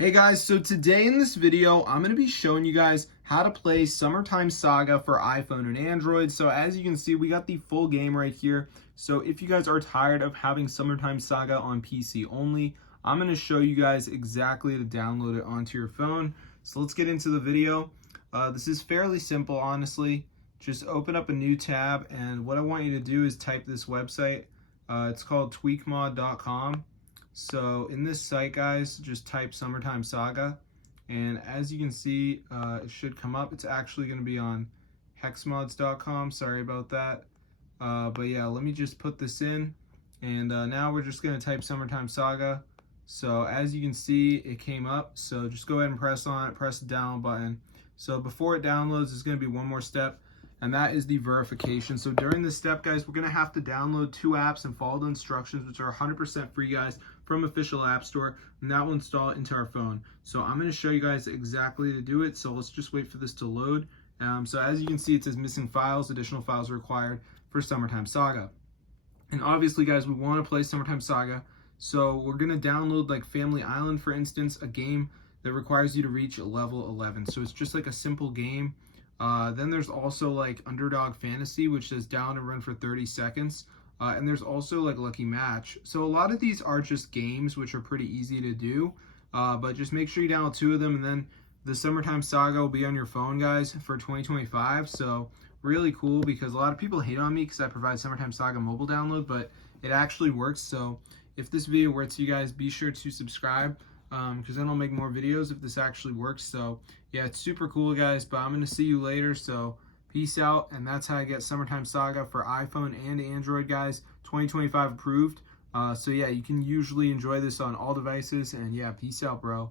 Hey guys, so today in this video, I'm going to be showing you guys how to play Summertime Saga for iPhone and Android. So as you can see, we got the full game right here. So if you guys are tired of having Summertime Saga on PC only, I'm going to show you guys exactly to download it onto your phone. So let's get into the video. This is fairly simple, honestly. Just open up a new tab, and what I want you to do is type this website. It's called tweakmod.com. So in this site, guys, just type Summertime Saga, and as you can see, it should come up. It's actually going to be on hexmods.com. Sorry about that. But yeah, let me just put this in, and now we're just going to type Summertime Saga. So as you can see, it came up. So just go ahead and press on it, press the download button. So before it downloads, there's going to be one more step, and that is the verification. So during this step, guys, we're going to have to download 2 apps and follow the instructions, which are 100% free, guys, from official app store, and that will install it into our phone. So I'm going to show you guys exactly to do it. So let's just wait for this to load. So as you can see, it says missing files, additional files required for Summertime Saga. And obviously, guys, we want to play Summertime Saga. So we're going to download like Family Island, for instance, a game that requires you to reach level 11. So it's just like a simple game. Then there's also like Underdog Fantasy, which says down and run for 30 seconds. And there's also like Lucky Match. So a lot of these are just games which are pretty easy to do. But just make sure you download 2 of them, and then the Summertime Saga will be on your phone, guys, for 2025. So really cool, because a lot of people hate on me because I provide Summertime Saga mobile download, but it actually works. So if this video works for you guys, be sure to subscribe, because then I'll make more videos if this actually works. So yeah, it's super cool, guys, but I'm going to see you later. So peace out, and that's how I get Summertime Saga for iPhone and Android, guys. 2025 approved. So yeah, you can usually enjoy this on all devices, and yeah, peace out, bro.